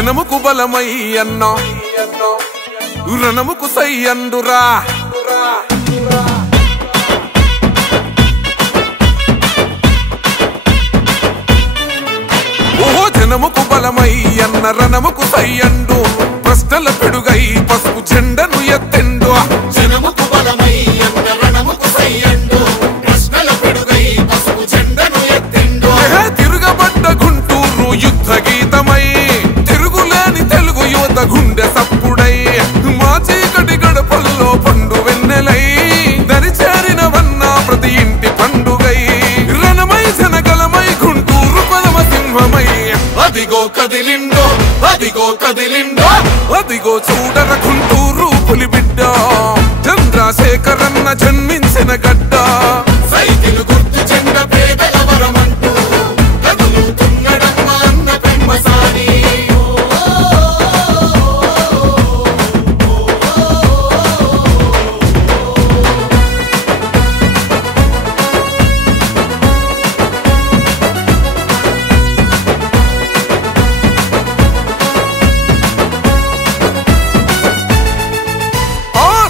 జనముకు బలమై అన్న రణముకు సై అందురా ఓహో జనముకు బలమై అన్న రణముకు సై అండు ప్రశ్నల పిడుగై పసుపు జెండను ఎత్తెండు జనముకు బలమై అన్న రణముకు సై అండు ప్రశ్నల పిడుగై పసుపు జెండను ఎత్తెండు తిరుగబడ్డ గుంటూరు యుద్ధ గీతమై తిరుగులేని తెలుగు యువత గుండె సప్పుడై మా చీకటి గడపల్లో పండు వెన్నెలై దరిచేరినవన్న ప్రతి ఇంటి పండుగై రణమై జనగలమై గుంటూరు పదమ సింహమై అదిగో కదిలిండో అదిగో కదిలిండో అదిగో చూడర గుంటూరు పులిబిడ్డ చంద్రశేఖరన్న జన్మించిన గడ్డ సైకిల్ గుర్తు చెండ పేదల వరమంటూ కదులుతున్నడమ్మ అన్న పెమ్మసాని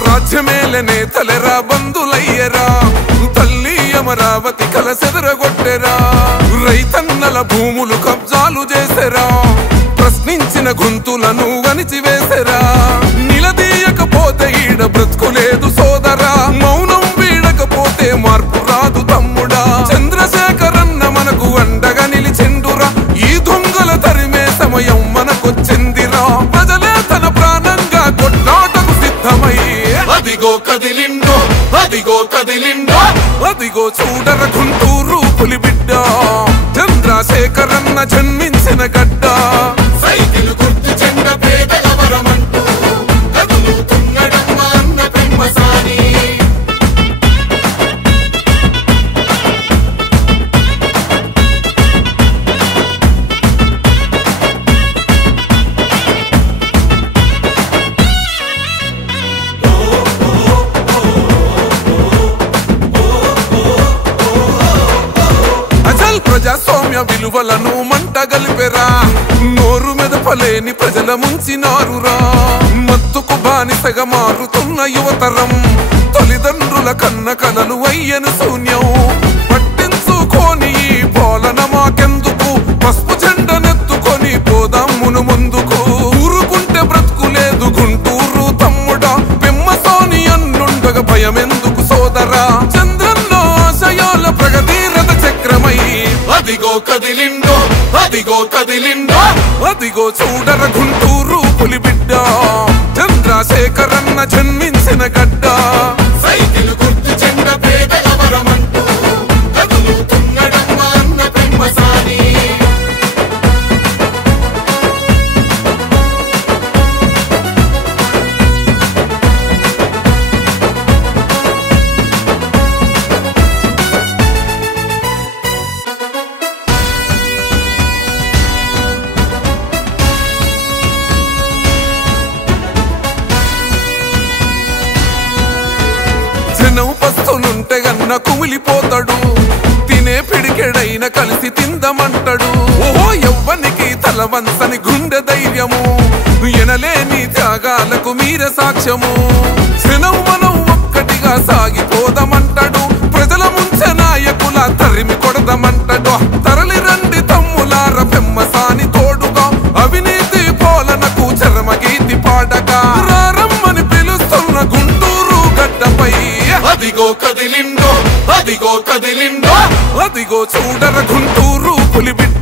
రాజ్యమేలనే తలెరా బంధులయ్యరా తల్లి అమరావతి కలసెదరగొట్టెరా రైతన్నల భూములు కబ్జాలు చేసెరా ప్రశ్నించిన గొంతులను వణిచివేసెరా నిలదీయకపోతే ఈడ బ్రతుకులేదు సోదరా మౌనం వీడకపోతే మార్పు రాదు తమ్ముడా చంద్రశేఖరన్న మనకు అండగా నిలిచెండురా ఈ దొంగల తరిమే సమయం మనకొచ్చిందిరా ప్రజలే తన ప్రాణంగా కొట్లాటకు సిద్ధమై అదిగో కదిలిండో అదిగో కదిలిండో అదిగో చూడర గుంటూరు పులిబిడ్డ చంద్రశేఖరన్న జన్మించిన గడ్డ సైకిల్ గుర్తు చెండ పేదల వరమంటూ కదులుతున్నడమ్మ అన్న పెమ్మసాని ప్రజాస్వామ్య విలువలను మంట గలిపెరా నోరు మెదపలేని ప్రజల ముంచినారురా మత్తుకు బానిసగా మారుతున్న యువతరం తల్లిదండ్రుల కన్న కలలు అయ్యను శూన్యం పట్టించుకోని ఈ పాలన మాకెందుకు పసుపు జెండనెత్తుకొని పోదాం మును ముందుకు ఊరుకుంటే బ్రతుకులేదు గుంటూరు తమ్ముడా పెమ్మసాని అన్నుండగా భయమెందుకు సోదరా చంద్రన్న ఆశయాల ప్రగతి రథ చక్రమై అదిగో కదిలిండో అదిగో కదిలిండో అదిగో చూడర గుంటూరు పులిబిడ్డ చంద్రశేఖరన్న జన్మించిన గడ్డ సైకిల్ గుర్తు చెండ పేదల వరమంటూ కదులుతున్నడమ్మ అన్న పెమ్మసాని జనం పస్తులుంటే గన్న కుమిలిపోతాడు తినే పిడికెడైన కలిసి తిందమంటాడు ఓహో ఎవ్వనికి తల వంచని గుండె ధైర్యము ఎనలేని త్యాగాలకు మీర సాక్ష్యము జనం మనం ఒక్కటిగా సాగిపోదామంటాడు ప్రజల ముంచె నాయకుల తరిమి కొడదామంటాడు తరలి రండి తమ్ములార పెమ్మసాని తోడుగా అవినీతి పాలనకు చరమగీతి పాడగా రారమ్మని పిలుస్తున్న గుంటూరు గడ్డపై అదిగో కదిలిండో అదిగో కదిలిండో అదిగో చూడర గుంటూరు పులిబిడ్డ